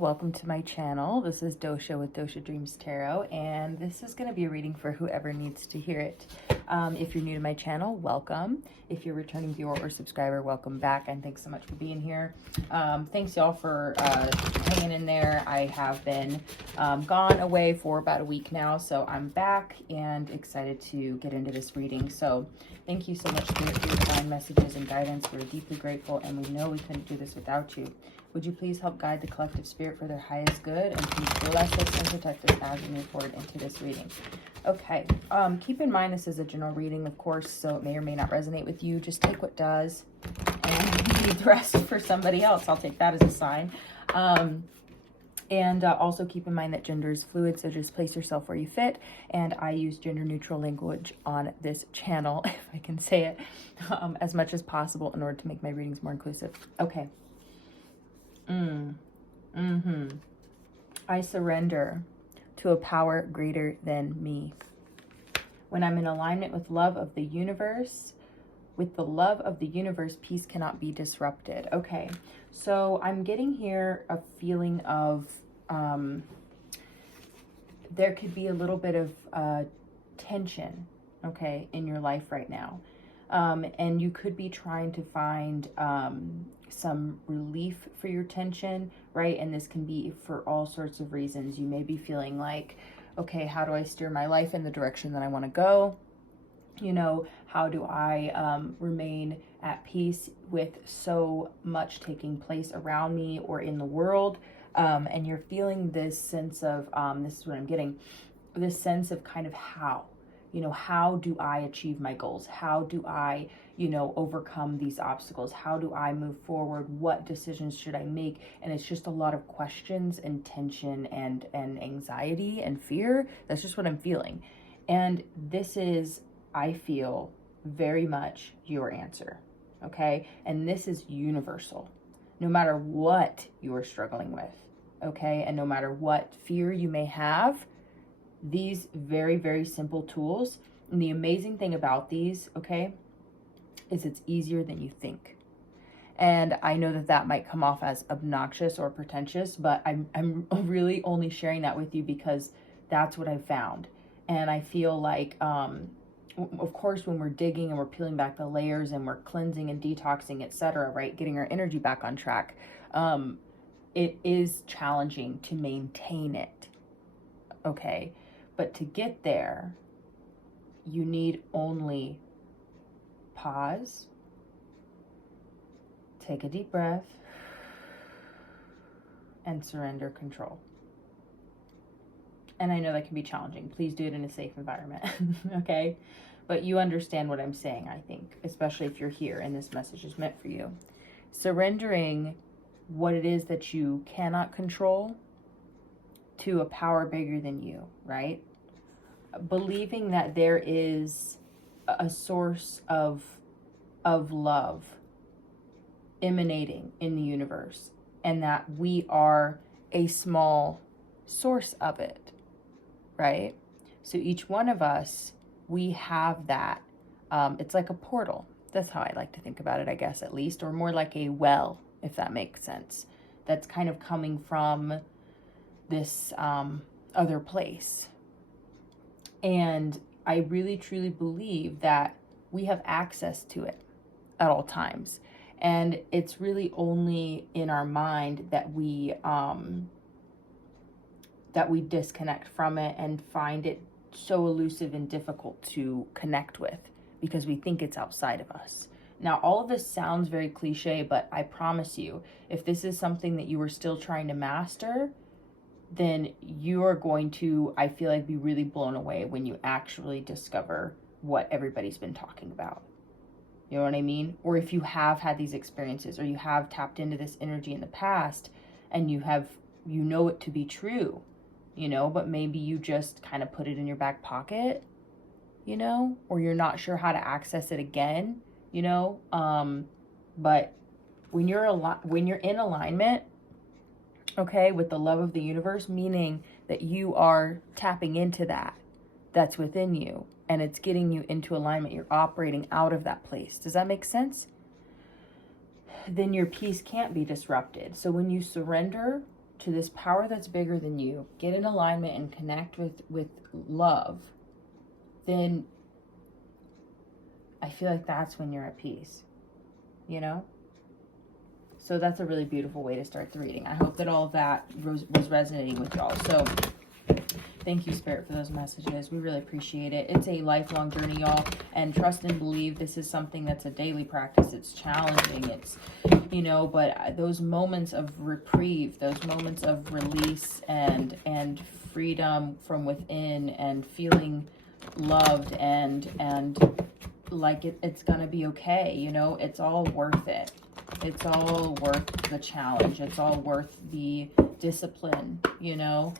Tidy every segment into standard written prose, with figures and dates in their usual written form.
welcome to my channel. This is Dosha with DoshaDreams Tarot, and this is going to be a reading for whoever needs to hear it. If you're new to my channel, welcome. If you're a returning viewer or subscriber, welcome back, and thanks so much for being here. Thanks y'all for hanging in there. I have been gone away for about a week now, so I'm back and excited to get into this reading. So thank you so much for your divine messages and guidance. We're deeply grateful, and we know we couldn't do this without you. Would you please help guide the collective spirit for their highest good, and please bless us and protect us as we move forward into this reading. Okay, keep in mind this is a general reading, of course, so it may or may not resonate with you. Just take what does and leave the rest for somebody else. I'll take that as a sign. And also keep in mind that gender is fluid, so just place yourself where you fit. And I use gender neutral language on this channel, if I can say it, as much as possible in order to make my readings more inclusive. Okay. I surrender to a power greater than me. When I'm in alignment with love of the universe, peace cannot be disrupted. Okay, so I'm getting here a feeling of there could be a little bit of tension, okay, in your life right now. And you could be trying to find some relief for your tension, right? And this can be for all sorts of reasons. You may be feeling like, okay, how do I steer my life in the direction that I want to go? You know, how do I remain at peace with so much taking place around me or in the world? And you're feeling this sense of, this is what I'm getting, this sense of kind of how. You know, how do I achieve my goals? How do I, you know, overcome these obstacles? How do I move forward? What decisions should I make? And it's just a lot of questions and tension and anxiety and fear. That's just what I'm feeling. And this is, I feel, very much your answer, okay? And this is universal. No matter what you are struggling with, okay? And no matter what fear you may have, these very, very simple tools, and the amazing thing about these, okay, is it's easier than you think. And I know that that might come off as obnoxious or pretentious, but I'm really only sharing that with you because that's what I found. And I feel like, of course, when we're digging and we're peeling back the layers and we're cleansing and detoxing, etc., right, getting our energy back on track, it is challenging to maintain it, okay? But to get there, you need only pause, take a deep breath, and surrender control. And I know that can be challenging. Please do it in a safe environment, okay? But you understand what I'm saying, I think, especially if you're here and this message is meant for you. Surrendering what it is that you cannot control to a power bigger than you, right? Believing that there is a source of love emanating in the universe, and that we are a small source of it, right? So each one of us, we have that. It's like a portal. That's how I like to think about it, I guess, at least, or more like a well, if that makes sense. That's kind of coming from this other place. And I really truly believe that we have access to it at all times. And it's really only in our mind that we disconnect from it and find it so elusive and difficult to connect with because we think it's outside of us. Now, all of this sounds very cliche, but I promise you, if this is something that you are still trying to master, then you are going to, I feel like, be really blown away when you actually discover what everybody's been talking about. You know what I mean? Or if you have had these experiences, or you have tapped into this energy in the past and you know it to be true, you know, but maybe you just kind of put it in your back pocket, you know, or you're not sure how to access it again, you know. But when you're in alignment, okay, with the love of the universe, meaning that you are tapping into that's within you, and it's getting you into alignment. You're operating out of that place. Does that make sense? Then your peace can't be disrupted. So when you surrender to this power that's bigger than you, get in alignment and connect with love, then I feel like that's when you're at peace, you know? So that's a really beautiful way to start the reading. I hope that all of that was resonating with y'all. So thank you, Spirit, for those messages. We really appreciate it. It's a lifelong journey, y'all. And trust and believe this is something that's a daily practice. It's challenging. It's, you know, but those moments of reprieve, those moments of release and freedom from within and feeling loved and like it's gonna be okay, you know, it's all worth it. It's all worth the challenge. It's all worth the discipline, you know,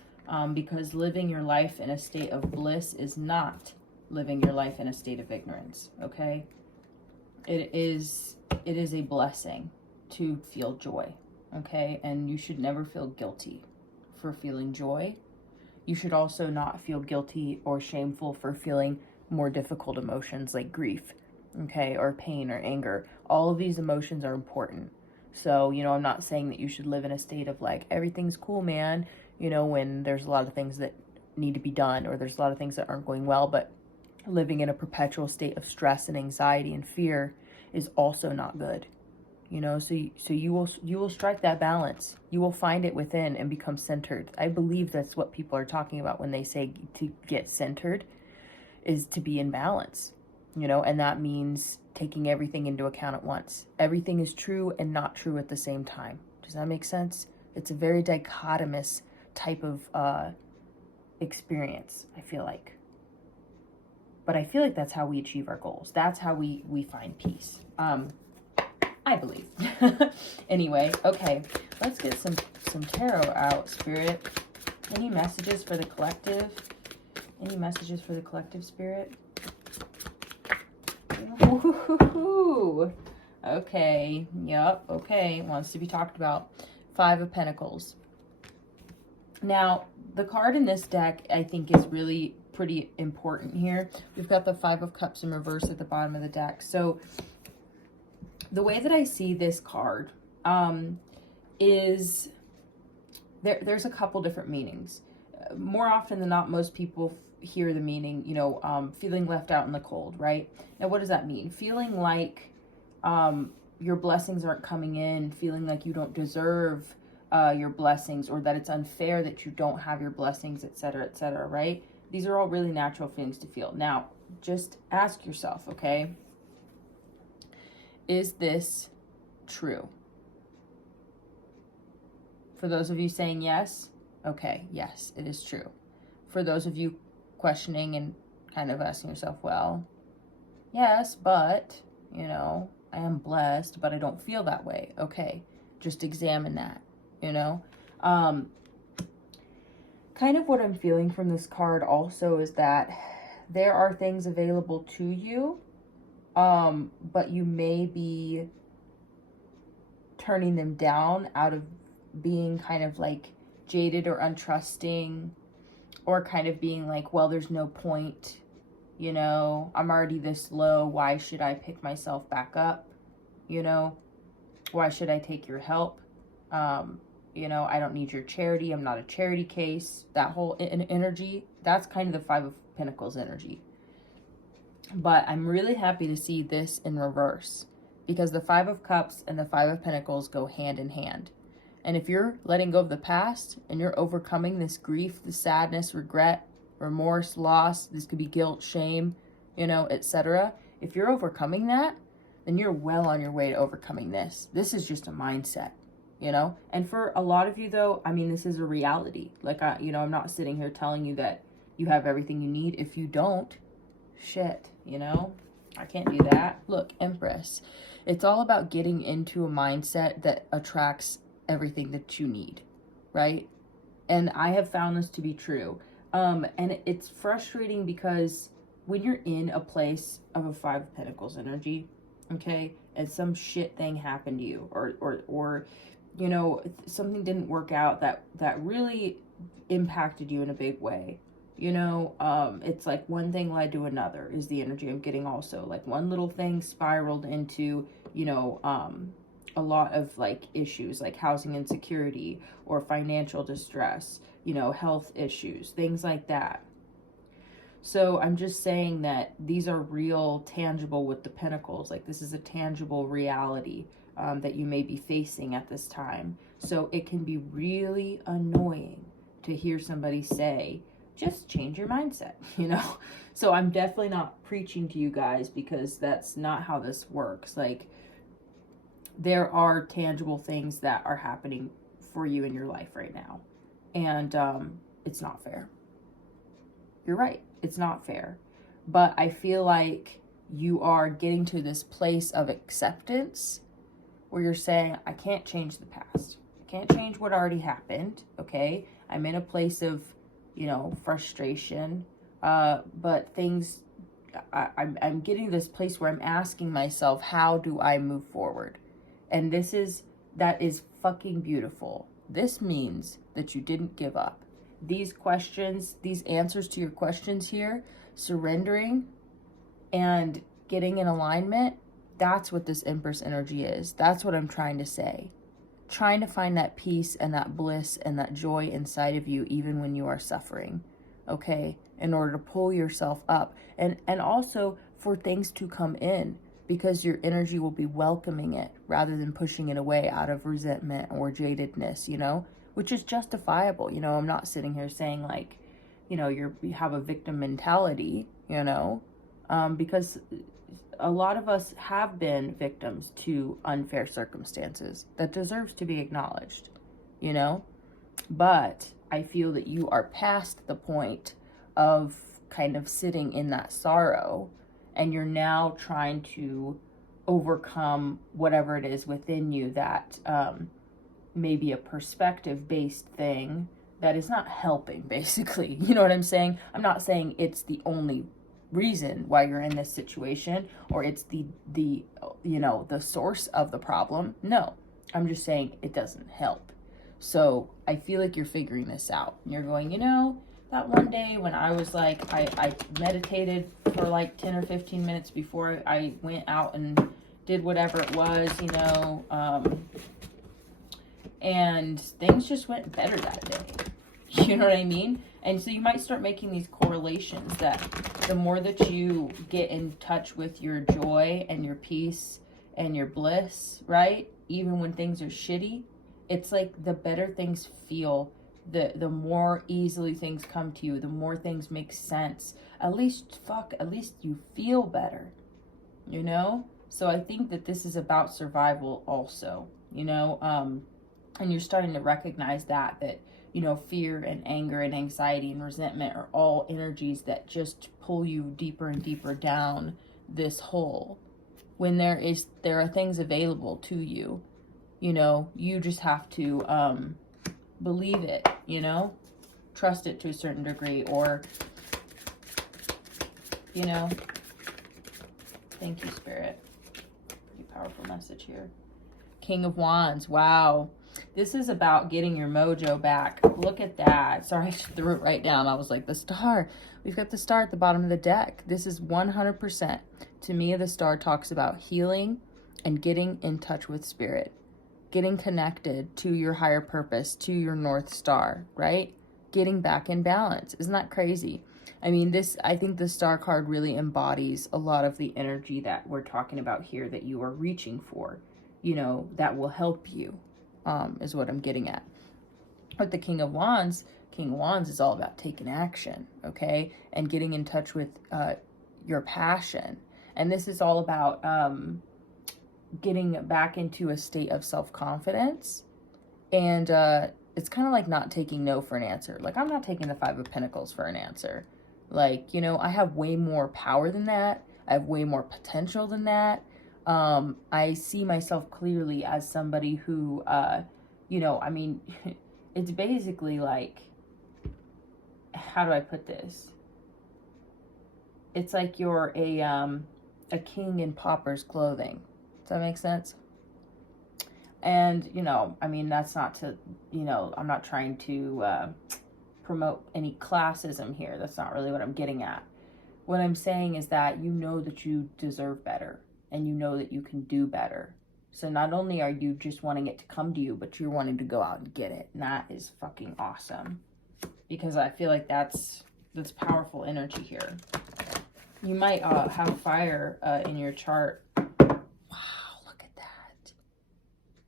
because living your life in a state of bliss is not living your life in a state of ignorance, okay? It is a blessing to feel joy, okay? And you should never feel guilty for feeling joy. You should also not feel guilty or shameful for feeling more difficult emotions like grief, okay, or pain or anger. All of these emotions are important. So, you know, I'm not saying that you should live in a state of like, everything's cool, man, you know, when there's a lot of things that need to be done or there's a lot of things that aren't going well, but living in a perpetual state of stress and anxiety and fear is also not good. You know, so you will strike that balance. You will find it within and become centered. I believe that's what people are talking about when they say to get centered, is to be in balance, you know, and that means taking everything into account at once. Everything is true and not true at the same time. Does that make sense? It's a very dichotomous type of experience, I feel like. But I feel like that's how we achieve our goals. That's how we find peace. I believe. Anyway, okay, let's get some tarot out, Spirit. Any messages for the collective? Any messages for the collective, Spirit? Ooh. Okay. Yep. Okay. Wants to be talked about. 5 of Pentacles. Now, the card in this deck, I think, is really pretty important here. We've got the 5 of Cups in reverse at the bottom of the deck. So, the way that I see this card is there's a couple different meanings. More often than not, most people hear the meaning, you know, feeling left out in the cold, right? Now, what does that mean? Feeling like your blessings aren't coming in, feeling like you don't deserve your blessings, or that it's unfair that you don't have your blessings, etc., right? These are all really natural feelings to feel. Now, just ask yourself, okay, is this true? For those of you saying yes, okay, yes, it is true. For those of you questioning and kind of asking yourself, well, yes, but, you know, I am blessed, but I don't feel that way. Okay, just examine that, you know. Kind of what I'm feeling from this card also is that there are things available to you, but you may be turning them down out of being kind of like jaded or untrusting, or kind of being like, well, there's no point, you know, I'm already this low, why should I pick myself back up, you know, why should I take your help, you know, I don't need your charity, I'm not a charity case, that whole energy, that's kind of the 5 of Pentacles energy. But I'm really happy to see this in reverse, because the 5 of Cups and the 5 of Pentacles go hand in hand. And if you're letting go of the past and you're overcoming this grief, the sadness, regret, remorse, loss, this could be guilt, shame, you know, etc. If you're overcoming that, then you're well on your way to overcoming this. This is just a mindset, you know? And for a lot of you though, I mean, this is a reality. Like, you know, I'm not sitting here telling you that you have everything you need. If you don't, shit, you know? I can't do that. Look, Empress. It's all about getting into a mindset that attracts everything that you need, right? And I have found this to be true. And it's frustrating because when you're in a place of a 5 of Pentacles energy, okay, and some shit thing happened to you, or you know, something didn't work out that really impacted you in a big way, you know, it's like one thing led to another is the energy I'm getting also. Like one little thing spiraled into, you know, a lot of like issues like housing insecurity or financial distress, you know, health issues, things like that. So I'm just saying that these are real, tangible with the pentacles. Like this is a tangible reality that you may be facing at this time. So it can be really annoying to hear somebody say, just change your mindset, you know? So I'm definitely not preaching to you guys, because that's not how this works. Like, there are tangible things that are happening for you in your life right now. And it's not fair. You're right. It's not fair. But I feel like you are getting to this place of acceptance where you're saying, I can't change the past. I can't change what already happened. Okay. I'm in a place of, you know, frustration. But things, I'm getting to this place where I'm asking myself, how do I move forward? And that is fucking beautiful. This means that you didn't give up. These questions, these answers to your questions here, surrendering and getting in alignment, that's what this Empress energy is. That's what I'm trying to say. Trying to find that peace and that bliss and that joy inside of you, even when you are suffering, okay? In order to pull yourself up. And also for things to come in, because your energy will be welcoming it rather than pushing it away out of resentment or jadedness, you know? Which is justifiable. You know, I'm not sitting here saying like, you know, you have a victim mentality, you know, because a lot of us have been victims to unfair circumstances that deserves to be acknowledged, you know. But I feel that you are past the point of kind of sitting in that sorrow, and you're now trying to overcome whatever it is within you that maybe a perspective-based thing that is not helping, basically. You know what I'm saying? I'm not saying it's the only reason why you're in this situation, or it's the you know, the source of the problem. No, I'm just saying it doesn't help. So I feel like you're figuring this out. You're going, you know, that one day when I was like, I meditated for like 10 or 15 minutes before I went out and did whatever it was, you know, and things just went better that day. You know what I mean? And so you might start making these correlations that the more that you get in touch with your joy and your peace and your bliss, right? Even when things are shitty, it's like the better things feel, the more easily things come to you, the more things make sense. At least you feel better, you know? So I think that this is about survival also, you know? And you're starting to recognize that, you know, fear and anger and anxiety and resentment are all energies that just pull you deeper and deeper down this hole. When there are things available to you, you know, you just have to believe it, you know, trust it to a certain degree, or, you know, thank you, Spirit. Pretty powerful message here. King of Wands, wow. This is about getting your mojo back. Look at that. Sorry, I just threw it right down. I was like, the star. We've got the star at the bottom of the deck. This is 100%. To me, the star talks about healing and getting in touch with spirit. Getting connected to your higher purpose, to your North Star, right? Getting back in balance. Isn't that crazy? I mean, I think the star card really embodies a lot of the energy that we're talking about here that you are reaching for, you know, that will help you. Is what I'm getting at. With the King of Wands is all about taking action, okay? And getting in touch with your passion. And this is all about getting back into a state of self-confidence. And it's kind of like not taking no for an answer. Like, I'm not taking the Five of Pentacles for an answer. Like, you know, I have way more power than that. I have way more potential than that. I see myself clearly as somebody who, you know, I mean, it's basically like, how do I put this? It's like you're a king in pauper's clothing. Does that make sense? And, you know, I mean, that's not to, you know, I'm not trying to promote any classism here. That's not really what I'm getting at. What I'm saying is that you know that you deserve better. And you know that you can do better. So not only are you just wanting it to come to you, but you're wanting to go out and get it. And that is fucking awesome. Because I feel like that's powerful energy here. You might have fire in your chart. Wow, look at that.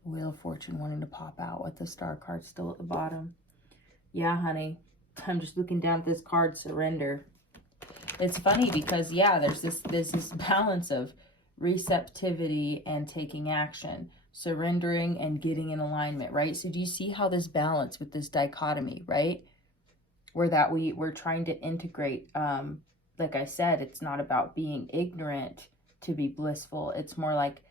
Wheel of Fortune wanting to pop out with the star card still at the bottom. Yeah, honey. I'm just looking down at this card, surrender. It's funny because, yeah, there's this balance of receptivity and taking action, surrendering and getting in alignment, right? So do you see how this balance with this dichotomy, right? Where that we're trying to integrate, like I said, it's not about being ignorant to be blissful. It's more like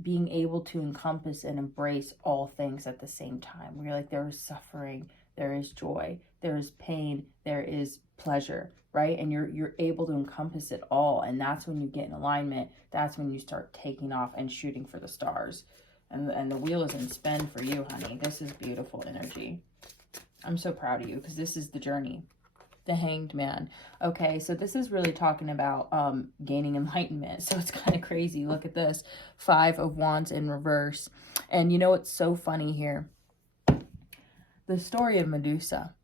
being able to encompass and embrace all things at the same time. Where you're like, there is suffering, there is joy, there is pain, there is pleasure, right? And you're able to encompass it all. And that's when you get in alignment. That's when you start taking off and shooting for the stars. And the wheel is in spin for you, honey. This is beautiful energy. I'm so proud of you because this is the journey. The Hanged Man. Okay, so this is really talking about gaining enlightenment. So it's kind of crazy. Look at this. 5 of Wands in reverse. And you know what's so funny here? The story of Medusa.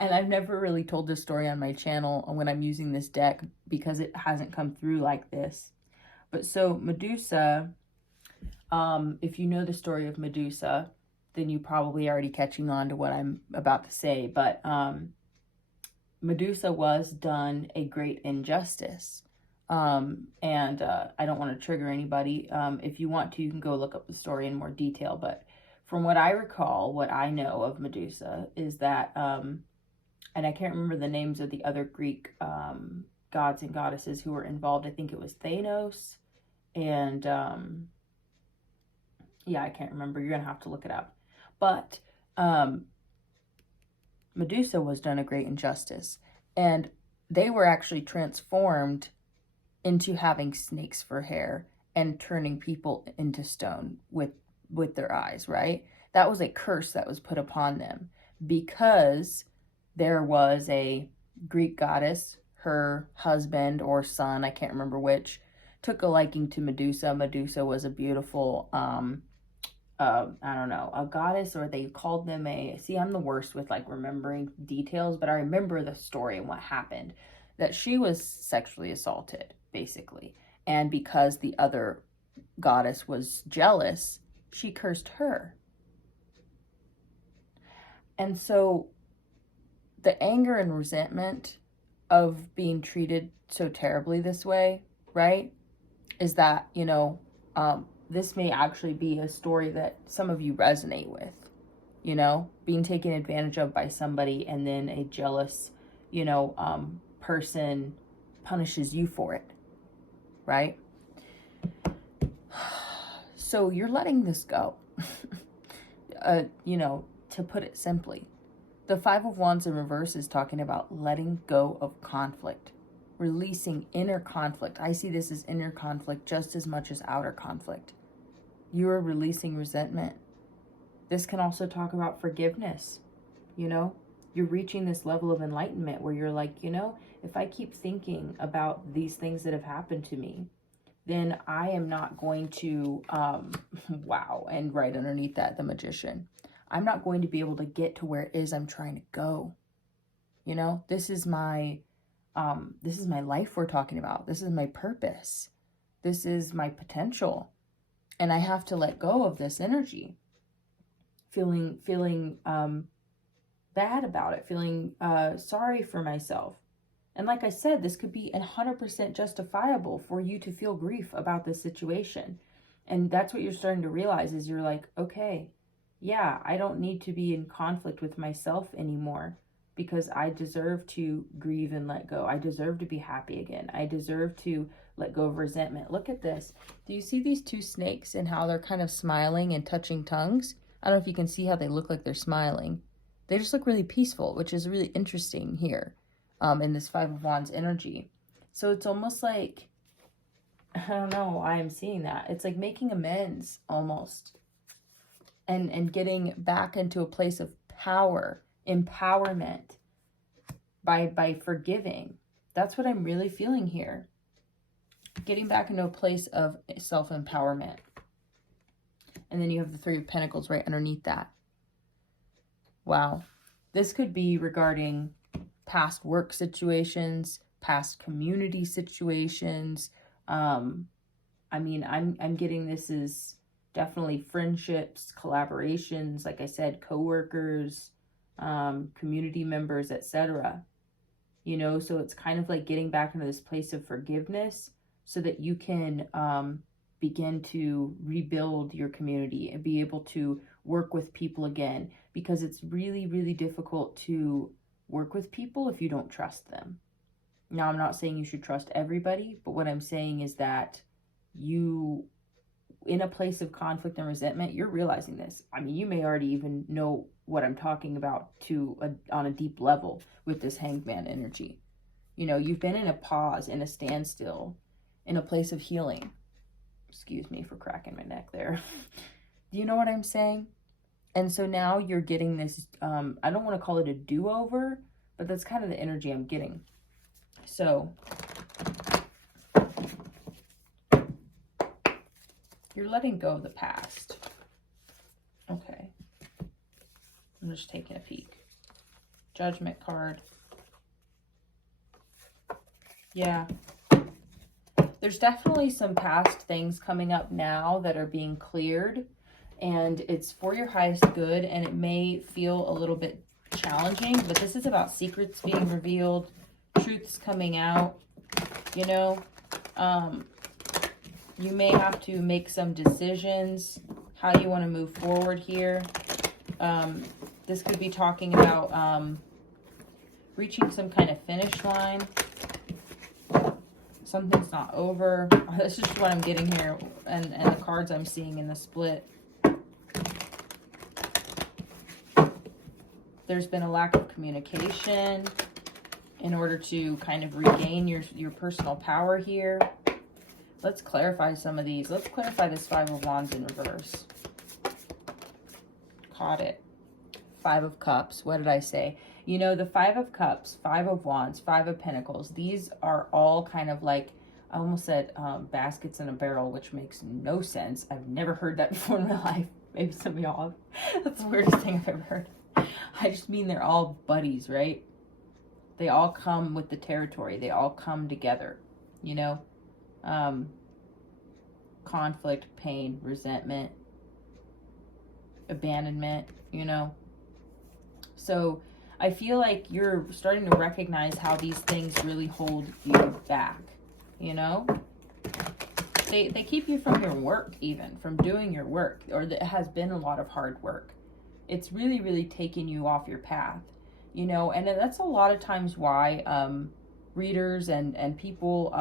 And I've never really told this story on my channel when I'm using this deck because it hasn't come through like this. But so Medusa, if you know the story of Medusa, then you probably already catching on to what I'm about to say. But Medusa was done a great injustice. And I don't want to trigger anybody. If you want to, you can go look up the story in more detail. But from what I recall, what I know of Medusa is that, and I can't remember the names of the other Greek gods and goddesses who were involved. I think it was Thanos and, yeah, I can't remember. You're going to have to look it up. But Medusa was done a great injustice. And they were actually transformed into having snakes for hair and turning people into stone with their eyes, right? That was a curse that was put upon them because there was a Greek goddess, her husband or son, I can't remember which, took a liking to Medusa. Medusa was a beautiful, I don't know, a goddess, or they called them see, I'm the worst with like remembering details, but I remember the story and what happened, that she was sexually assaulted, basically. And because the other goddess was jealous, she cursed her. And so the anger and resentment of being treated so terribly this way, right, is that, you know, this may actually be a story that some of you resonate with, you know, being taken advantage of by somebody and then a jealous, you know, person punishes you for it, right? So you're letting this go, you know, to put it simply. The 5 of Wands in reverse is talking about letting go of conflict, releasing inner conflict. I see this as inner conflict just as much as outer conflict. You are releasing resentment. This can also talk about forgiveness. You know, you're reaching this level of enlightenment where you're like, you know, if I keep thinking about these things that have happened to me, then I am not going to, wow, and right underneath that, the Magician. I'm not going to be able to get to where it is I'm trying to go. You know, this is my life we're talking about. This is my purpose. This is my potential. And I have to let go of this energy. Feeling bad about it, feeling sorry for myself. And like I said, this could be 100% justifiable for you to feel grief about this situation. And that's what you're starting to realize is you're like, okay, yeah, I don't need to be in conflict with myself anymore because I deserve to grieve and let go. I deserve to be happy again. I deserve to let go of resentment. Look at this. Do you see these 2 snakes and how they're kind of smiling and touching tongues? I don't know if you can see how they look like they're smiling. They just look really peaceful, which is really interesting here in this 5 of Wands energy. So it's almost like, I don't know why I'm seeing that. It's like making amends almost. And getting back into a place of power, empowerment by forgiving. That's what I'm really feeling here. Getting back into a place of self-empowerment. And then you have the Three of Pentacles right underneath that. Wow. This could be regarding past work situations, past community situations. I mean, I'm getting this as definitely friendships, collaborations, like I said, coworkers, community members, etc. You know, so it's kind of like getting back into this place of forgiveness so that you can begin to rebuild your community and be able to work with people again, because it's really, really difficult to work with people if you don't trust them. Now, I'm not saying you should trust everybody, but what I'm saying is that you, in a place of conflict and resentment, you're realizing this. I mean, you may already even know what I'm talking about on a deep level with this Hangman energy. You know, you've been in a pause, in a standstill, in a place of healing. Excuse me for cracking my neck there. Do you know what I'm saying? And so now you're getting this, I don't want to call it a do-over, but that's kind of the energy I'm getting. So you're letting go of the past. Okay. I'm just taking a peek. Judgment card. Yeah. There's definitely some past things coming up now that are being cleared, and it's for your highest good, and it may feel a little bit challenging, but this is about secrets being revealed, truths coming out, you know. You may have to make some decisions how you want to move forward here. This could be talking about reaching some kind of finish line. Something's not over. This is just what I'm getting here, and the cards I'm seeing in the split. There's been a lack of communication in order to kind of regain your personal power here. Let's clarify some of these. Let's clarify this Five of Wands in reverse. Caught it. Five of Cups. What did I say? You know, the Five of Cups, Five of Wands, Five of Pentacles, these are all kind of like, I almost said baskets in a barrel, which makes no sense. I've never heard that before in my life. Maybe some of y'all have. That's the weirdest thing I've ever heard. I just mean they're all buddies, right? They all come with the territory. They all come together, you know? Conflict, pain, resentment, abandonment, you know? So I feel like you're starting to recognize how these things really hold you back, you know? They keep you from your work, even, from doing your work, or it has been a lot of hard work. It's really, really taking you off your path, you know? And that's a lot of times why readers and people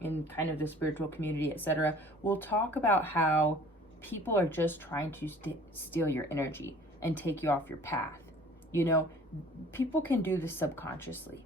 in kind of the spiritual community, etc., will talk about how people are just trying to steal your energy and take you off your path. You know, people can do this subconsciously.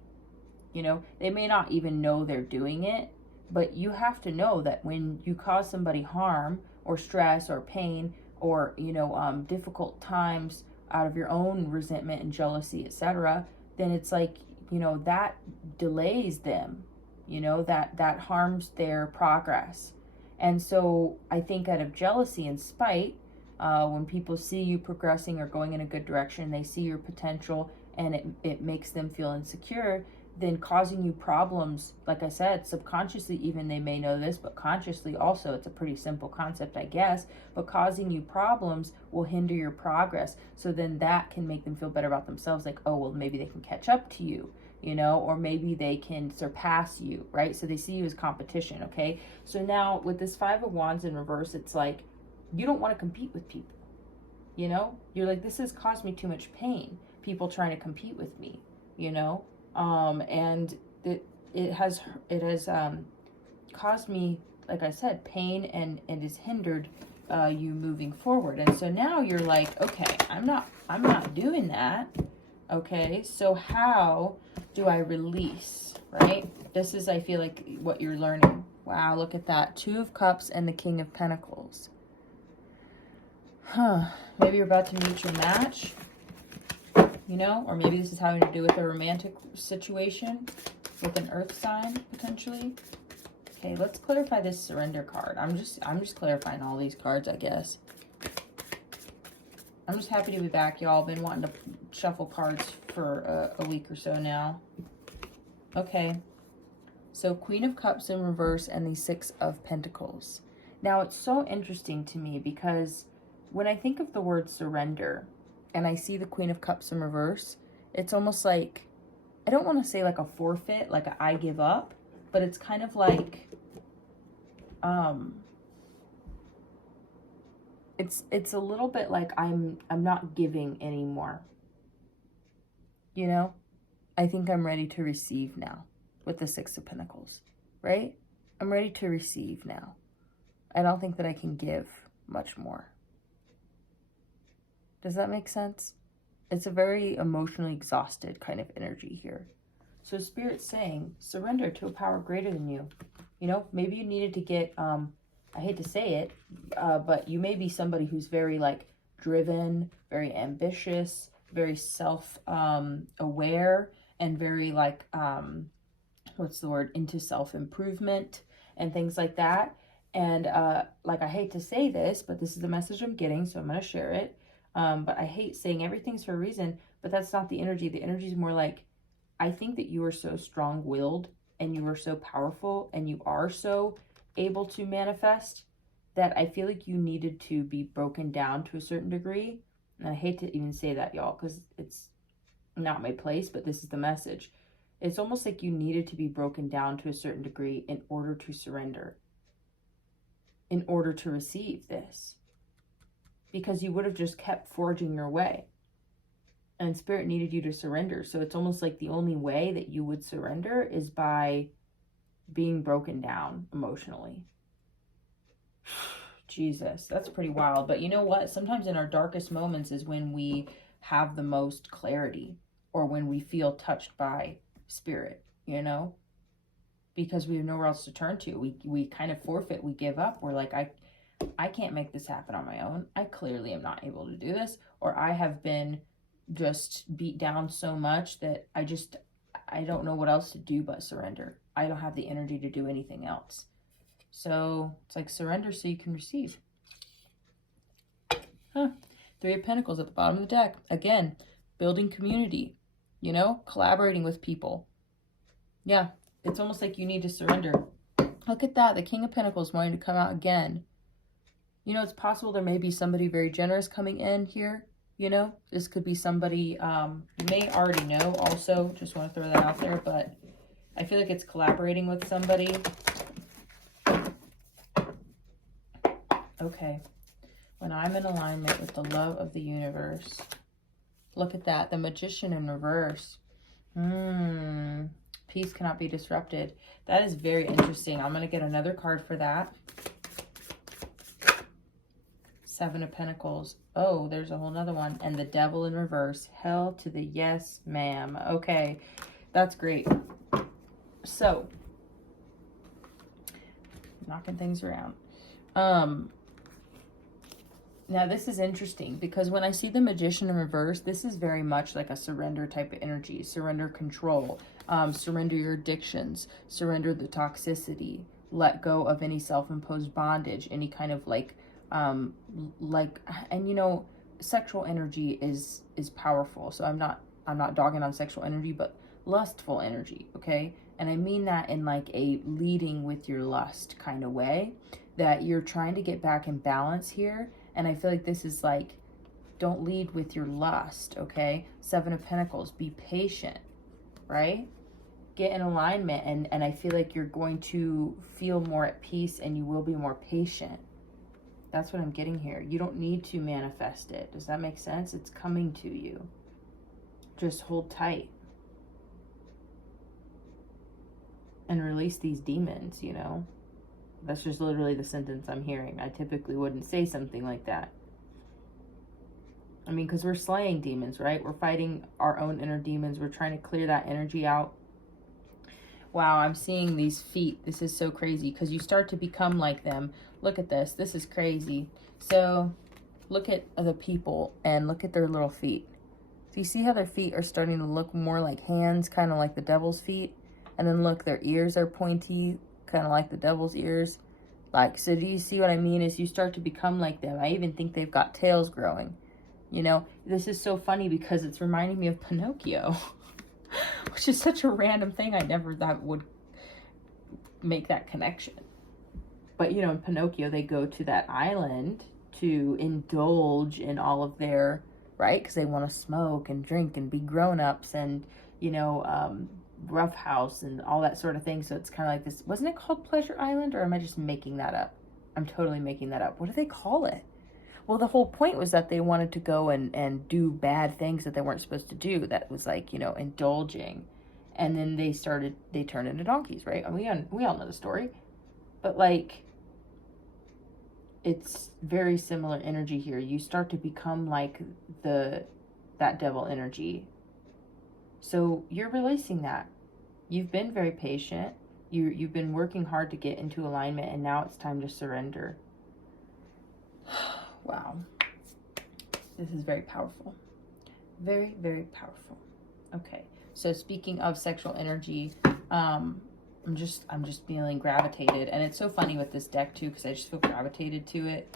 You know, they may not even know they're doing it, but you have to know that when you cause somebody harm or stress or pain or, you know, difficult times out of your own resentment and jealousy, etc., then it's like, you know, that delays them, you know, that harms their progress. And so I think out of jealousy and spite, when people see you progressing or going in a good direction, they see your potential, and it makes them feel insecure, then causing you problems. Like I said, subconsciously even they may know this, but consciously also, it's a pretty simple concept, I guess, but causing you problems will hinder your progress. So then that can make them feel better about themselves, like, oh, well, maybe they can catch up to you, you know, or maybe they can surpass you, right? So they see you as competition, okay? So now with this Five of Wands in reverse, it's like, you don't want to compete with people, you know? You're like, this has caused me too much pain, people trying to compete with me, you know? And it has caused me, like I said, pain, and it has hindered you moving forward. And so now you're like, okay, I'm not doing that. Okay, so how do I release, right? This is, I feel like, what you're learning. Wow, look at that. Two of Cups and the King of Pentacles. Maybe you're about to meet your match, you know, or maybe this is having to do with a romantic situation with an earth sign, potentially. Okay, let's clarify this surrender card. I'm just clarifying all these cards, I guess. I'm just happy to be back, y'all. Been wanting to shuffle cards for a week or so now. Okay. So Queen of Cups in reverse and the Six of Pentacles. Now, it's so interesting to me because when I think of the word surrender and I see the Queen of Cups in reverse, it's almost like, I don't want to say like a forfeit, like a I give up, but it's kind of like, it's a little bit like I'm not giving anymore. You know, I think I'm ready to receive now with the Six of Pentacles, right? I'm ready to receive now. I don't think that I can give much more. Does that make sense? It's a very emotionally exhausted kind of energy here. So Spirit's saying, surrender to a power greater than you. You know, maybe you needed to get, I hate to say it, but you may be somebody who's very like driven, very ambitious, very self-aware, and very like, what's the word, into self-improvement and things like that. And like, I hate to say this, but this is the message I'm getting, so I'm going to share it. But I hate saying everything's for a reason, but that's not the energy. The energy is more like, I think that you are so strong-willed and you are so powerful and you are so able to manifest that I feel like you needed to be broken down to a certain degree. And I hate to even say that, y'all, because it's not my place, but this is the message. It's almost like you needed to be broken down to a certain degree in order to surrender, in order to receive this, because you would have just kept forging your way. And Spirit needed you to surrender. So it's almost like the only way that you would surrender is by being broken down emotionally. Jesus, that's pretty wild. But you know what? Sometimes in our darkest moments is when we have the most clarity, or when we feel touched by Spirit, you know? Because we have nowhere else to turn to. We kind of forfeit, we give up. We're like, I can't make this happen on my own. I clearly am not able to do this. Or I have been just beat down so much that I don't know what else to do but surrender. I don't have the energy to do anything else. So it's like surrender so you can receive. Three of Pentacles at the bottom of the deck. Again, building community, you know, collaborating with people. Yeah, it's almost like you need to surrender. Look at that. The King of Pentacles wanting to come out again. You know, it's possible there may be somebody very generous coming in here. You know, this could be somebody you may already know also. Just want to throw that out there. But I feel like it's collaborating with somebody. Okay. When I'm in alignment with the love of the universe. Look at that. The Magician in reverse. Peace cannot be disrupted. That is very interesting. I'm going to get another card for that. Seven of Pentacles. Oh, there's a whole nother one. And the Devil in reverse. Hell to the yes, ma'am. Okay, that's great. So, knocking things around. Now, this is interesting because when I see the Magician in reverse, this is very much like a surrender type of energy. Surrender control. Surrender your addictions. Surrender the toxicity. Let go of any self-imposed bondage. Any kind of and you know, sexual energy is powerful. So I'm not dogging on sexual energy, but lustful energy, okay? And I mean that in like a leading with your lust kind of way, that you're trying to get back in balance here. And I feel like this is like, don't lead with your lust, okay? Seven of Pentacles, be patient, right? Get in alignment, and I feel like you're going to feel more at peace and you will be more patient. That's what I'm getting here. You don't need to manifest it. Does that make sense? It's coming to you. Just hold tight. And release these demons, you know? That's just literally the sentence I'm hearing. I typically wouldn't say something like that. I mean, because we're slaying demons, right? We're fighting our own inner demons. We're trying to clear that energy out. Wow, I'm seeing these feet. This is so crazy because you start to become like them. Look at this. This is crazy. So look at the people and look at their little feet. So you see how their feet are starting to look more like hands, kind of like the devil's feet. And then look, their ears are pointy, kind of like the devil's ears. Like, so do you see what I mean? Is you start to become like them. I even think they've got tails growing. You know, this is so funny because it's reminding me of Pinocchio, which is such a random thing. I never thought would make that connection. But, you know, in Pinocchio, they go to that island to indulge in all of their, right? Because they want to smoke and drink and be grown-ups and, you know, rough house and all that sort of thing. So it's kind of like this. Wasn't it called Pleasure Island, or am I just making that up? I'm totally making that up. What do they call it? Well, the whole point was that they wanted to go and do bad things that they weren't supposed to do. That was like, you know, indulging. And then they turned into donkeys, right? And we all know the story. But like, it's very similar energy here. You start to become like that devil energy. So you're releasing that. You've been very patient. You've been working hard to get into alignment, and now it's time to surrender. Wow. This is very powerful. Very, very powerful. Okay. So speaking of sexual energy, I'm just feeling gravitated, and it's so funny with this deck too, because I just feel gravitated to it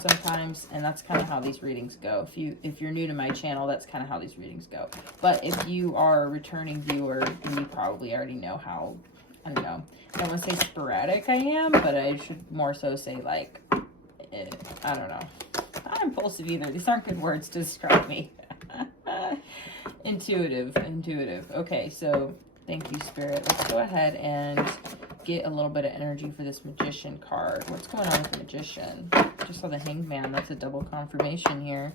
sometimes, and that's kind of how these readings go. If you're new to my channel, that's kind of how these readings go. But if you are a returning viewer, then you probably already know how, I don't know, I don't want to say sporadic I am, but I should more so say like, I don't know, not impulsive either. These aren't good words to describe me. Intuitive. Okay, so thank you, Spirit. Let's go ahead and get a little bit of energy for this Magician card. What's going on with the Magician? Just saw the Hanged Man. That's a double confirmation here.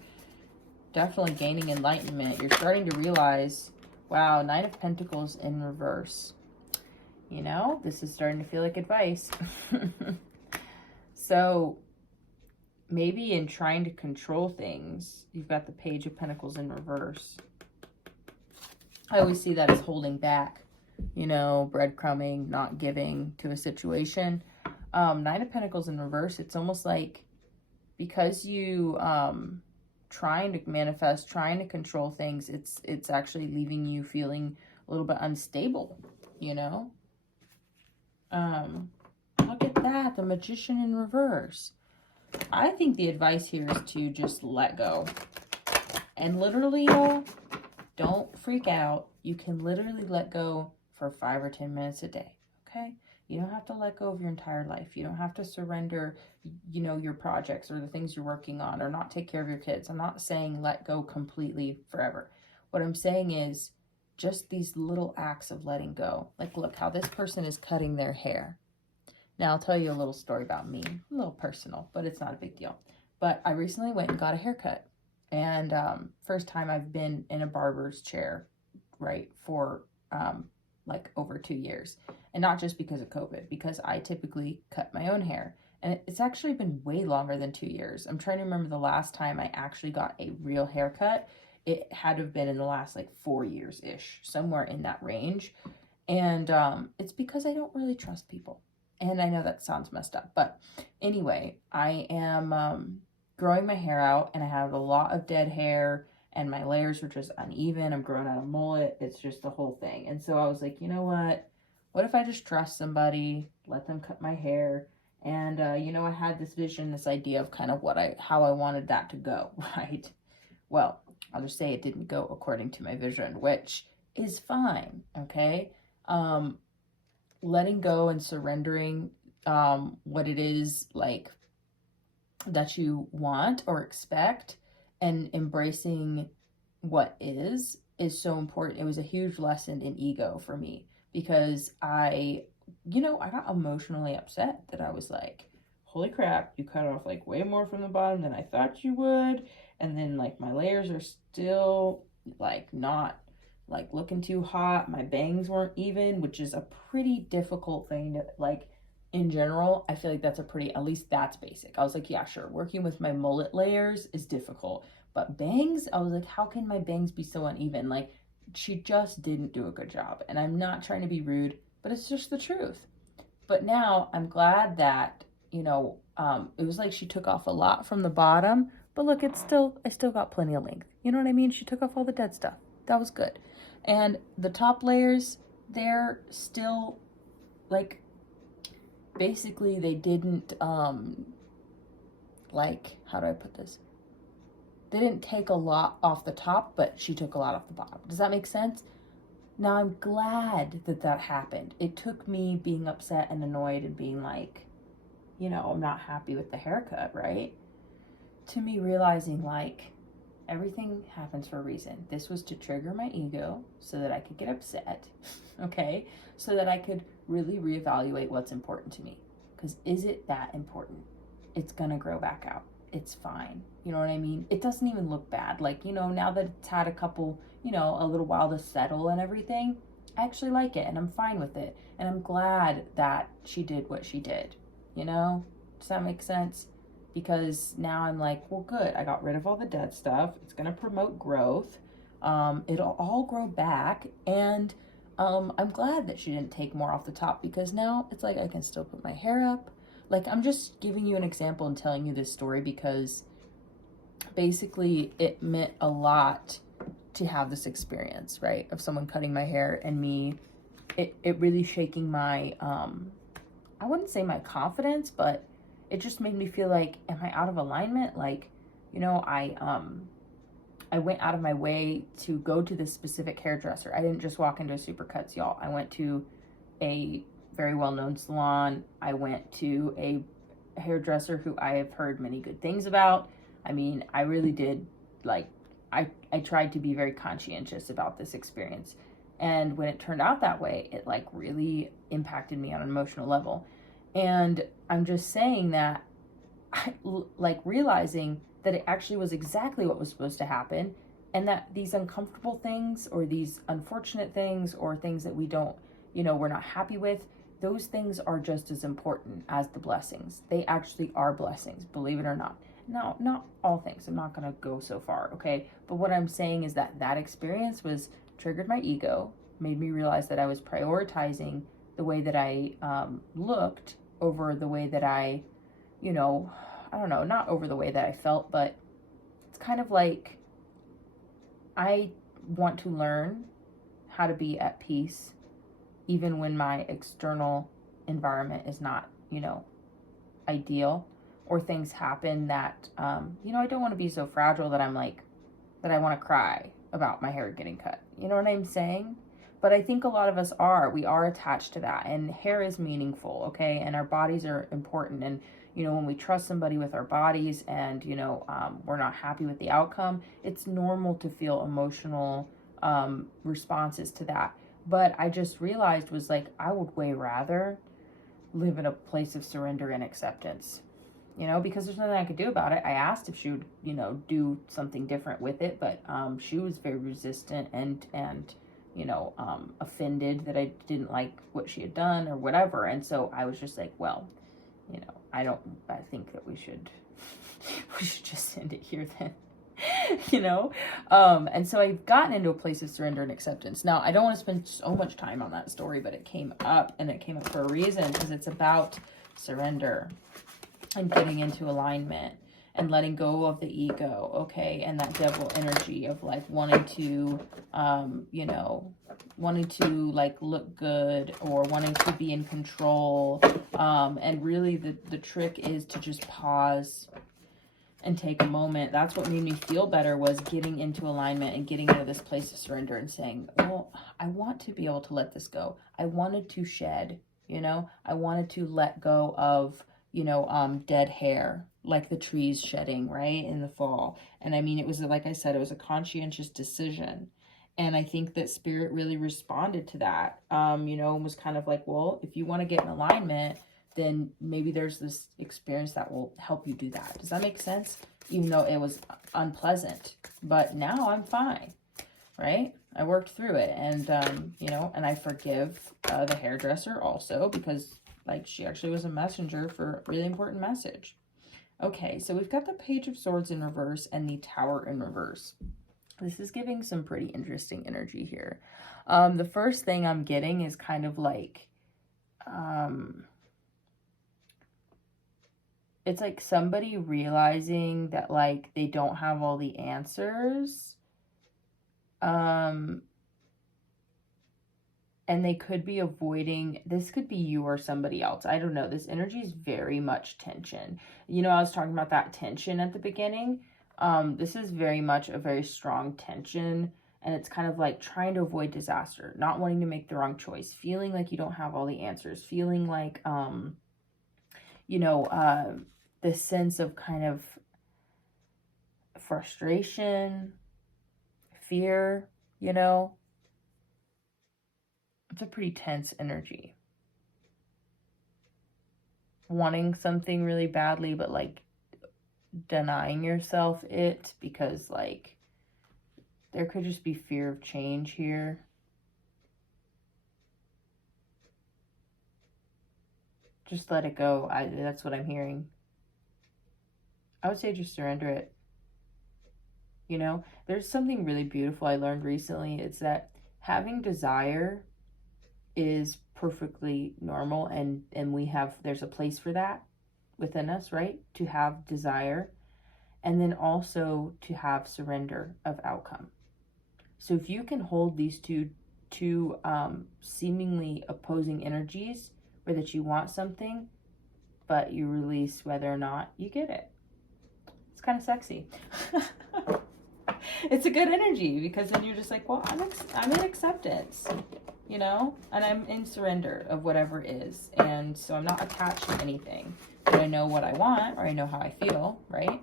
Definitely gaining enlightenment. You're starting to realize, wow, Nine of Pentacles in reverse. You know, this is starting to feel like advice. So maybe in trying to control things, you've got the Page of Pentacles in reverse. I always see that as holding back, you know, breadcrumbing, not giving to a situation. Nine of Pentacles in reverse, it's almost like because you trying to manifest, trying to control things, it's actually leaving you feeling a little bit unstable, you know? Look at that, the Magician in reverse. I think the advice here is to just let go. And literally, y'all, don't freak out. You can literally let go for 5 or 10 minutes a day, okay? You don't have to let go of your entire life. You don't have to surrender, you know, your projects or the things you're working on, or not take care of your kids. I'm not saying let go completely forever. What I'm saying is just these little acts of letting go. Like, look how this person is cutting their hair. Now, I'll tell you a little story about me. A little personal, but it's not a big deal. But I recently went and got a haircut. And first time I've been in a barber's chair, right, for like over 2 years. And not just because of COVID, because I typically cut my own hair. And it's actually been way longer than 2 years. I'm trying to remember the last time I actually got a real haircut. It had to have been in the last like 4 years-ish, somewhere in that range. And it's because I don't really trust people. And I know that sounds messed up, but anyway, I am growing my hair out, and I have a lot of dead hair, and my layers are just uneven. I'm growing out a mullet. It's just the whole thing. And so I was like, you know what? What if I just trust somebody, let them cut my hair? And, you know, I had this vision, this idea of kind of how I wanted that to go, right? Well, I'll just say it didn't go according to my vision, which is fine, okay? Letting go and surrendering what it is like that you want or expect, and embracing what is so important. It was a huge lesson in ego for me, because I got emotionally upset that I was like, holy crap, you cut off like way more from the bottom than I thought you would. And then like my layers are still like not like looking too hot. My bangs weren't even, which is a pretty difficult thing to like in general. I feel like that's at least that's basic. I was like, yeah, sure. Working with my mullet layers is difficult, but bangs, I was like, how can my bangs be so uneven? Like, she just didn't do a good job. And I'm not trying to be rude, but it's just the truth. But now I'm glad that, it was like she took off a lot from the bottom, but look, I still got plenty of length. You know what I mean? She took off all the dead stuff. That was good. And the top layers, they're still like, basically they didn't, like, how do I put this? They didn't take a lot off the top, but she took a lot off the bottom. Does that make sense? Now, I'm glad that that happened. It took me being upset and annoyed and being like, you know, I'm not happy with the haircut, right? To me realizing like, everything happens for a reason. This was to trigger my ego so that I could get upset, okay? So that I could really reevaluate what's important to me. Because is it that important? It's gonna grow back out. It's fine. You know what I mean? It doesn't even look bad. Like, you know, now that it's had a couple, you know, a little while to settle and everything, I actually like it and I'm fine with it. And I'm glad that she did what she did. You know? Does that make sense? Because now I'm like, well, good. I got rid of all the dead stuff. It's going to promote growth. It'll all grow back. And I'm glad that she didn't take more off the top, because now it's like I can still put my hair up. Like, I'm just giving you an example and telling you this story because basically it meant a lot to have this experience, right? Of someone cutting my hair and me, it really shaking my, I wouldn't say my confidence, but it just made me feel like, am I out of alignment? Like, you know, I went out of my way to go to this specific hairdresser. I didn't just walk into a Supercuts, y'all. I went to a very well-known salon. I went to a hairdresser who I have heard many good things about. I mean, I really did, like, I tried to be very conscientious about this experience. And when it turned out that way, it like really impacted me on an emotional level. And I'm just saying that I like realizing that it actually was exactly what was supposed to happen, and that these uncomfortable things or these unfortunate things or things that we don't, you know, we're not happy with, those things are just as important as the blessings. They actually are blessings, believe it or not. Now, not all things. I'm not going to go so far, okay? But what I'm saying is that that experience was triggered my ego, made me realize that I was prioritizing the way that I looked over the way that I, you know, I don't know, not over the way that I felt, but it's kind of like I want to learn how to be at peace even when my external environment is not, you know, ideal, or things happen that, you know, I don't want to be so fragile that I'm like, that I want to cry about my hair getting cut. You know what I'm saying? But I think a lot of us we are attached to that, and hair is meaningful, okay? And our bodies are important. And, you know, when we trust somebody with our bodies and, you know, we're not happy with the outcome, it's normal to feel emotional responses to that. But I just realized was like, I would way rather live in a place of surrender and acceptance, you know, because there's nothing I could do about it. I asked if she would, you know, do something different with it, but she was very resistant and you know, offended that I didn't like what she had done or whatever. And so I was just like, well, you know, I think that we should just end it here then. You know? And so I've gotten into a place of surrender and acceptance. Now, I don't want to spend so much time on that story, but it came up, and it came up for a reason, because it's about surrender and getting into alignment and letting go of the ego, okay? And that devil energy of like wanting to, you know, wanting to like look good or wanting to be in control. And really the trick is to just pause and take a moment. That's what made me feel better, was getting into alignment and getting into this place of surrender and saying, well, I want to be able to let this go. I wanted to shed, you know, I wanted to let go of, you know, dead hair, like the trees shedding, right, in the fall. And I mean, it was, like I said, it was a conscientious decision. And I think that spirit really responded to that, you know, and was kind of like, well, if you want to get in alignment, then maybe there's this experience that will help you do that. Does that make sense? Even though it was unpleasant, but now I'm fine, right? I worked through it, and, you know, and I forgive the hairdresser also, because like she actually was a messenger for a really important message. Okay, so we've got the Page of Swords in reverse and the Tower in reverse. This is giving some pretty interesting energy here. The first thing I'm getting is kind of like, it's like somebody realizing that like they don't have all the answers. And they could be avoiding, this could be you or somebody else. I don't know. This energy is very much tension. You know, I was talking about that tension at the beginning. This is very much a very strong tension, and it's kind of like trying to avoid disaster, not wanting to make the wrong choice, feeling like you don't have all the answers, feeling like, you know, this sense of kind of frustration, fear, you know. It's a pretty tense energy. Wanting something really badly, but like denying yourself it because like there could just be fear of change here. Just let it go. That's what I'm hearing. I would say just surrender it. You know, there's something really beautiful I learned recently. It's that having desire is perfectly normal, and there's a place for that within us, right? To have desire, and then also to have surrender of outcome. So if you can hold these two seemingly opposing energies, where that you want something but you release whether or not you get it, it's kind of sexy. It's a good energy, because then you're just like, well, I'm in acceptance, you know, and I'm in surrender of whatever is. And so I'm not attached to anything, but I know what I want, or I know how I feel, right?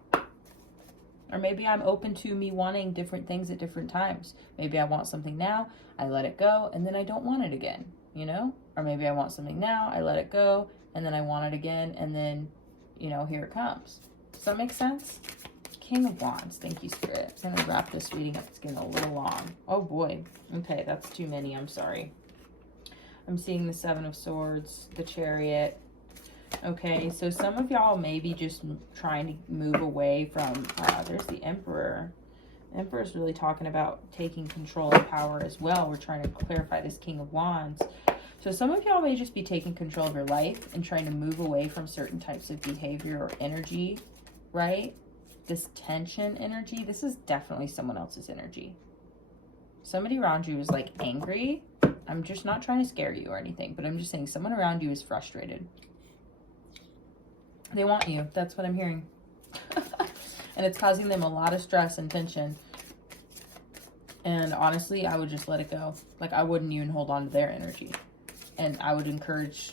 Or maybe I'm open to me wanting different things at different times. Maybe I want something now, I let it go, and then I don't want it again, you know? Or maybe I want something now, I let it go, and then I want it again, and then, you know, here it comes. Does that make sense? King of Wands. Thank you, Spirit. I'm going to wrap this reading up. It's getting a little long. Oh, boy. Okay, that's too many. I'm sorry. I'm seeing the Seven of Swords, the Chariot. Okay, so some of y'all may be just trying to move away from, there's the Emperor. The Emperor is really talking about taking control and power as well. We're trying to clarify this King of Wands. So some of y'all may just be taking control of your life and trying to move away from certain types of behavior or energy, right? This tension energy, this is definitely someone else's energy. Somebody around you is like angry. I'm just not trying to scare you or anything, but I'm just saying someone around you is frustrated. They want you. That's what I'm hearing. And it's causing them a lot of stress and tension. And honestly, I would just let it go. Like, I wouldn't even hold on to their energy. And I would encourage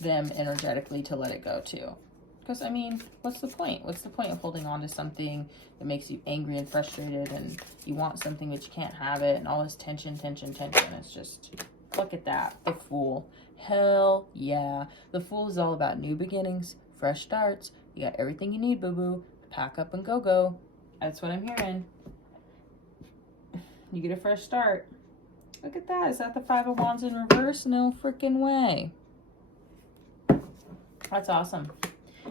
them energetically to let it go too. Because, I mean, what's the point? What's the point of holding on to something that makes you angry and frustrated, and you want something but you can't have it, and all this tension. It's just, look at that. The Fool. Hell yeah. The Fool is all about new beginnings, fresh starts. You got everything you need, boo-boo. Pack up and go. That's what I'm hearing. You get a fresh start. Look at that. Is that the Five of Wands in reverse? No freaking way. That's awesome.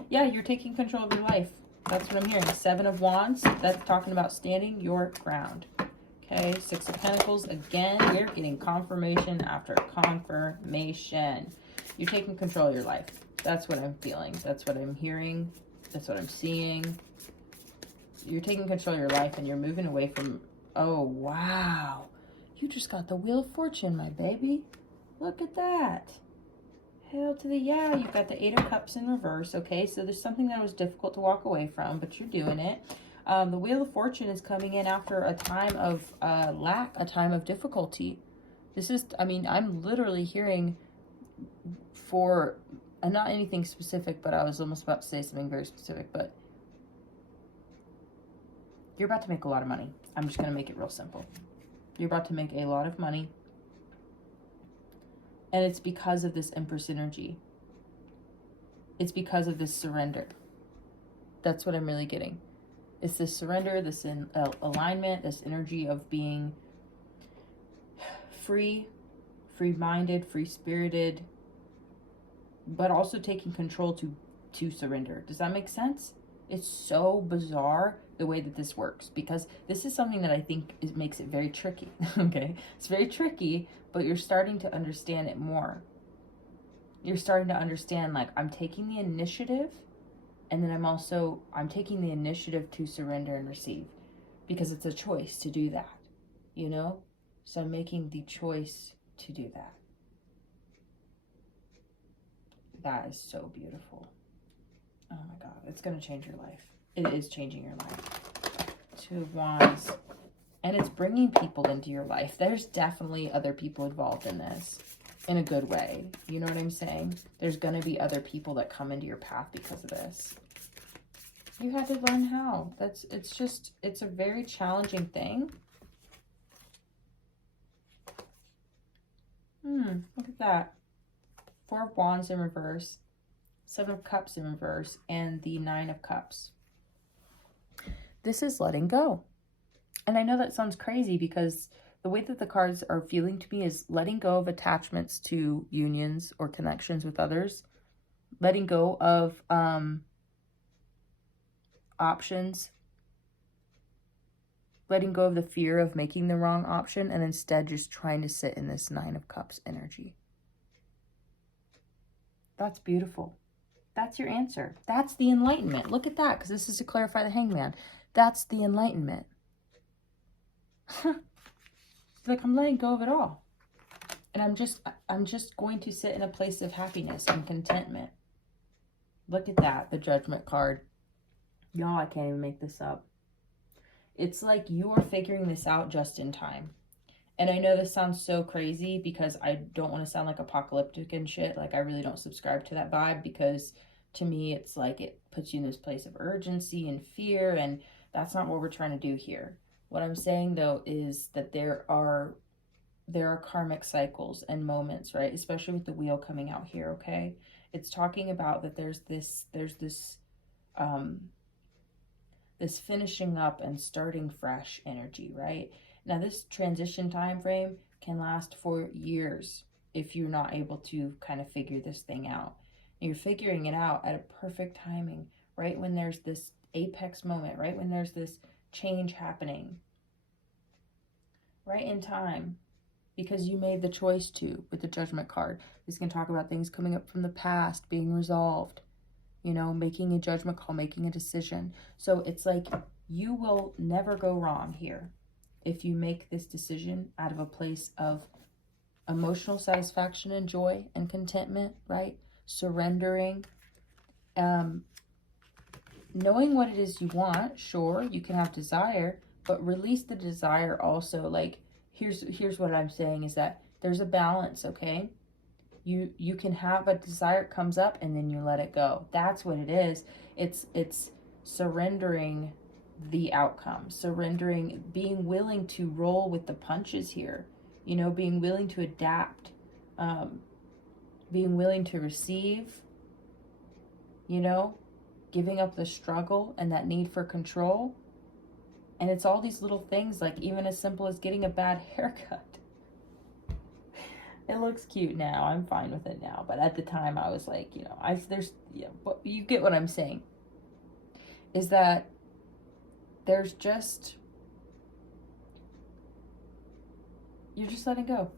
Yeah, you're taking control of your life. That's what I'm hearing. Seven of Wands, that's talking about standing your ground. Okay, Six of Pentacles. Again, we're getting confirmation after confirmation. You're taking control of your life. That's what I'm feeling. That's what I'm hearing. That's what I'm seeing. You're taking control of your life, and you're moving away from... Oh, wow. You just got the Wheel of Fortune, my baby. Look at that. Hell to the yeah. You've got the Eight of Cups in reverse. Okay, so there's something that was difficult to walk away from, but you're doing it. The Wheel of Fortune is coming in after a time of lack, a time of difficulty. This is, I mean, I'm literally hearing for, not anything specific, but I was almost about to say something very specific, but you're about to make a lot of money. I'm just going to make it real simple. You're about to make a lot of money. And it's because of this Empress energy. It's because of this surrender. That's what I'm really getting. It's this surrender, this alignment, this energy of being free, free-minded, free-spirited, but also taking control to surrender. Does that make sense? It's so bizarre the way that this works, because this is something that I think makes it very tricky. Okay, it's very tricky, but you're starting to understand it more. You're starting to understand, like, I'm taking the initiative, and then I'm taking the initiative to surrender and receive, because it's a choice to do that, you know? So I'm making the choice to do that. That is so beautiful. Oh my God, it's going to change your life. It is changing your life. Two of Wands. And it's bringing people into your life. There's definitely other people involved in this in a good way. You know what I'm saying? There's going to be other people that come into your path because of this. You had to learn how. It's a very challenging thing. Look at that. Four of Wands in reverse, Seven of Cups in reverse, and the Nine of Cups. This is letting go. And I know that sounds crazy because the way that the cards are feeling to me is letting go of attachments to unions or connections with others, letting go of options, letting go of the fear of making the wrong option, and instead just trying to sit in this Nine of Cups energy. That's beautiful. That's your answer. That's the enlightenment. Look at that, because this is to clarify the Hangman. That's the enlightenment. Like, I'm letting go of it all. And I'm just going to sit in a place of happiness and contentment. Look at that, the Judgment card. Y'all, I can't even make this up. It's like you are figuring this out just in time. And I know this sounds so crazy because I don't want to sound like apocalyptic and shit. Like, I really don't subscribe to that vibe because to me, it's like it puts you in this place of urgency and fear. And that's not what we're trying to do here. What I'm saying, though, is that there are karmic cycles and moments, right? Especially with the wheel coming out here, okay? It's talking about that there's this finishing up and starting fresh energy, right? Now, this transition time frame can last for years if you're not able to kind of figure this thing out. And you're figuring it out at a perfect timing, right when there's this apex moment, right when there's this change happening, right in time, because you made the choice to with the Judgment card. This can talk about things coming up from the past, being resolved, you know, making a judgment call, making a decision. So it's like you will never go wrong here if you make this decision out of a place of emotional satisfaction and joy and contentment, right? Surrendering, knowing what it is you want. Sure, you can have desire, but release the desire also. Like, here's what I'm saying is that there's a balance, okay? You can have a desire comes up and then you let it go. That's what it is. It's surrendering the outcome, surrendering, being willing to roll with the punches here, you know, being willing to adapt, being willing to receive, you know, giving up the struggle and that need for control. And it's all these little things, like even as simple as getting a bad haircut. It looks cute now. I'm fine with it now. But at the time I was like, you know, but you get what I'm saying. Is that there's just, you're just letting go.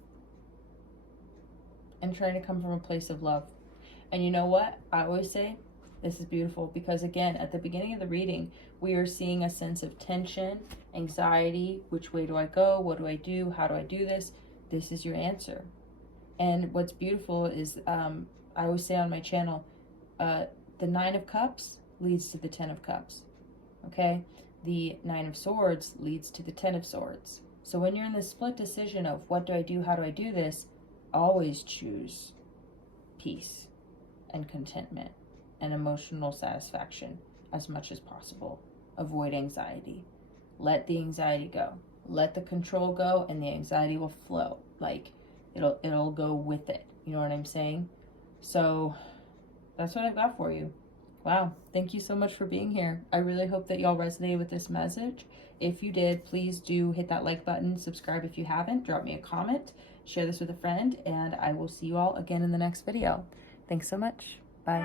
And trying to come from a place of love. And you know what? I always say, this is beautiful because, again, at the beginning of the reading, we are seeing a sense of tension, anxiety. Which way do I go? What do I do? How do I do this? This is your answer. And what's beautiful is, I always say on my channel, the Nine of Cups leads to the Ten of Cups. Okay? The Nine of Swords leads to the Ten of Swords. So when you're in this split decision of what do I do? How do I do this? Always choose peace and contentment and emotional satisfaction as much as possible. Avoid anxiety. Let the anxiety go. Let the control go, and the anxiety will flow. Like, it'll go with it. You know what I'm saying? So that's what I've got for you. Wow. Thank you so much for being here. I really hope that y'all resonated with this message. If you did, please do hit that like button, subscribe if you haven't, drop me a comment, share this with a friend, and I will see you all again in the next video. Thanks so much. Bye.